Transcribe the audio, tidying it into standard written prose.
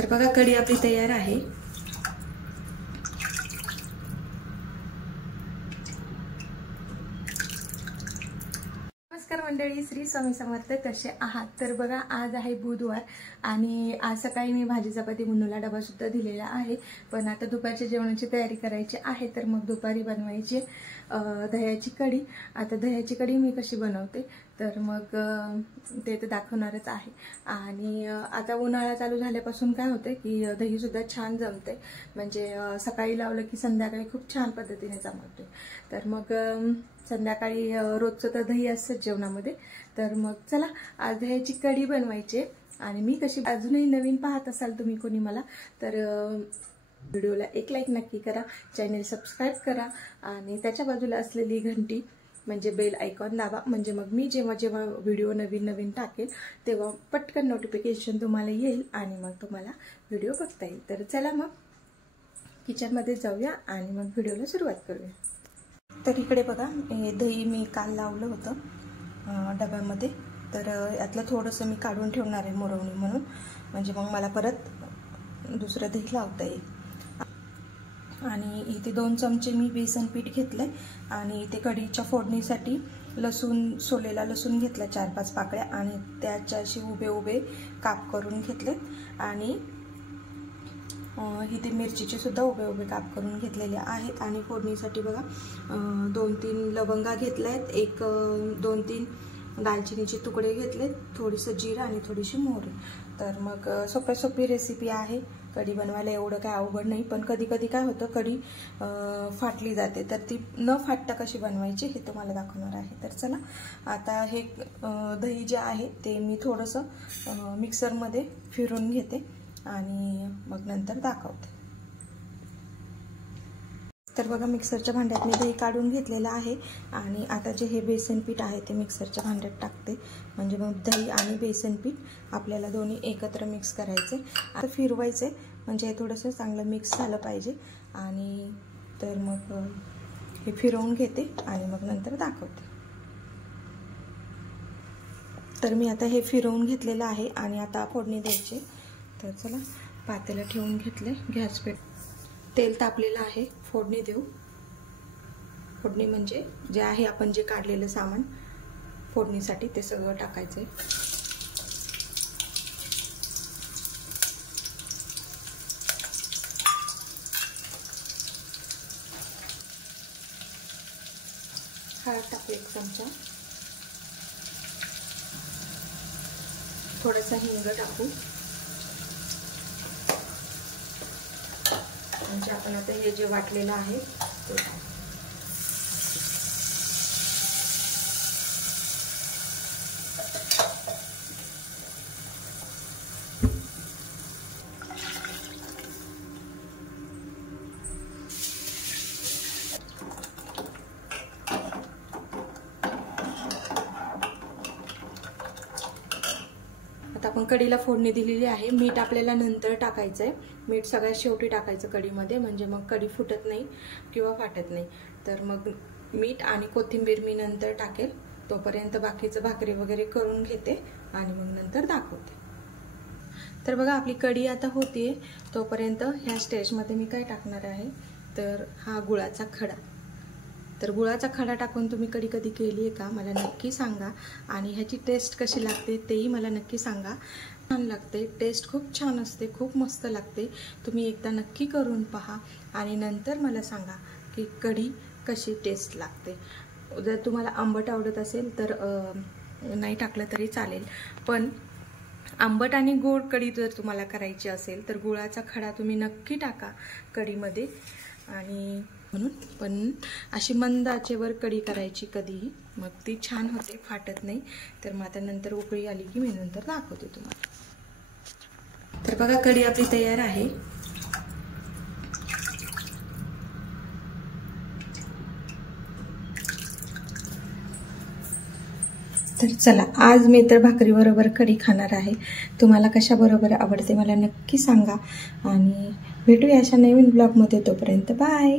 तर बघा कढी आपली तयार आहे। नमस्कार मंडळी, श्री स्वामी समर्थ। कसे आहात? तर बघा आज आहे बुधवार आणि आज सकाळी मी भाजी चपाती मुन्नूला डबा सुद्धा दिलेला आहे, पण आता दुपारच्या जेवणाची तयारी करायची आहे। तर मग दुपारी बनवायची दह्याची कढी। आता दह्याची कढी मी कशी बनवते तर मग ते तर दाखवणारच आहे। आणि आता उन्हाळा चालू झाल्यापासून काय होते की दही सुद्धा छान जमते, म्हणजे सकाळी लावलं की संध्याकाळी खूप छान पद्धतीने जमते। तर मग संध्याकाळी रोजचं तर दही असतं जेवणामध्ये। तर मग चला आज दह्याची कढी बनवायची आणि मी कशी अजूनही नवीन पाहत असाल तुम्ही कोणी मला तर व्हिडिओला एक लाईक नक्की करा, चॅनल सबस्क्राईब करा आणि त्याच्या बाजूला असलेली घंटी म्हणजे बेल आयकॉन दाबा, म्हणजे मग मी जेव्हा जेव्हा व्हिडिओ नवीन टाकेल तेव्हा पटकन नोटिफिकेशन तुम्हाला येईल आणि मग तुम्हाला व्हिडिओ बघता येईल। तर चला मग किचनमध्ये जाऊया आणि मग व्हिडिओला सुरुवात करूया। तर इकडे बघा हे दही मी काल लावलं होतं डब्यामध्ये, तर यातलं थोडंसं मी काढून ठेवणार आहे मुरवणी म्हणून, म्हणजे मग मला परत दुसरं दही लावता येईल। आणि इथे 2 चमचे मी बेसन पीठ घेतलंय आणि इथे कढीच्या फोडणीसाठी लसूण, सोलेला लसूण घेतला 4-5 पाकळ्या आणि त्याच्याशी उभे उभे काप करून घेतलेत आणि इथे मिरचीचे सुद्धा उभे उभे काप करून घेतलेले आहेत। आणि फोडणीसाठी बघा 2-3 लवंगा घेतल्यात, 2-3 दालचिनीचे तुकडे घेतलेत, थोडीसं जिरं आणि थोडीशी मोहरी। तर मग सोपी रेसिपी आहे कढी बनवायला, एवढं काय अवघड नाही। पण कधी कधी काय होतं कढी फाटली जाते, तर ती न फाटता कशी बनवायची हे तुम्हाला दाखवणार आहे। तर चला आता हे दही जे आहे ते मी थोडंसं मिक्सरमध्ये फिरून घेते आणि मग नंतर दाखवते। तर बघा मिक्सरच्या भांड्यात मी दही काढून घेतलेलं आहे आणि आता जे हे बेसन पीठ आहे ते मिक्सरच्या भांड्यात टाकते, म्हणजे मग दही आणि बेसन पीठ आपल्याला दोन्ही एकत्र मिक्स करायचे। आता फिरवायचे म्हणजे हे थोडंसं चांगलं मिक्स झालं पाहिजे। आणि तर मग हे फिरवून घेते आणि मग नंतर दाखवते। तर मी आता हे फिरवून घेतलेलं आहे आणि आता फोडणी द्यायची। तर चला पातेलं ठेवून घेतले, गॅस पेट, तेल तापलेलं आहे, फोडणी देऊ। फोडणी म्हणजे जे आहे आपण जे काढलेलं सामान फोडणीसाठी ते सगळं टाकायचंय। हळद टाकू 1 चमचा, थोडासा हिंग टाकू, म्हणजे आपण आता हे जे वाटलेलं आहे ते आता आपण कढीला फोडणी दिलेली आहे। मीठ आपल्याला नंतर टाकायचंय, मीठ सगळ्यात शेवटी टाकायचं कढीमध्ये, म्हणजे मग कढी फुटत नाही किंवा फाटत नाही। तर मग मीठ आणि कोथिंबीर मी नंतर टाकेल, तोपर्यंत बाकीचं भाकरी वगैरे करून घेते आणि मग नंतर दाखवते। तर बघा आपली कढी आता होतीये, तोपर्यंत ह्या स्टेजमध्ये मी काय टाकणार आहे तर हा गुळाचा खडा। तर गुळाचा खडा टाकून तुम्ही कढी कधी केली आहे का मला नक्की सांगा, आणि ह्याची टेस्ट कशी लागते तेही मला नक्की सांगा। छान लागते, टेस्ट खूप छान असते, खूप मस्त लागते। तुम्ही एकदा नक्की करून पहा आणि नंतर मला सांगा की कढी कशी टेस्ट लागते। जर तुम्हाला आंबट आवडत असेल तर नाही टाकलं तरी चालेल, पण आंबट आणि गोड कढी जर तुम्हाला करायची असेल तर गुळाचा खडा तुम्ही नक्की टाका कढीमध्ये। आणि म्हणून पण अशी मंद आचेवर कढी करायची कधीही, मग ती छान होते, फाटत नाही। तर मग आता नंतर उकळी आली की मी नंतर दाखवते तुम्हाला। तर बघा कढी आपली तयार आहे। तर चला आज मी तर भाकरी बरोबर कढी खाणार आहे। तुम्हाला कशा बरोबर आवडते मला नक्की सांगा आणि भेटूया अशा नवीन ब्लॉगमध्ये, तोपर्यंत बाय।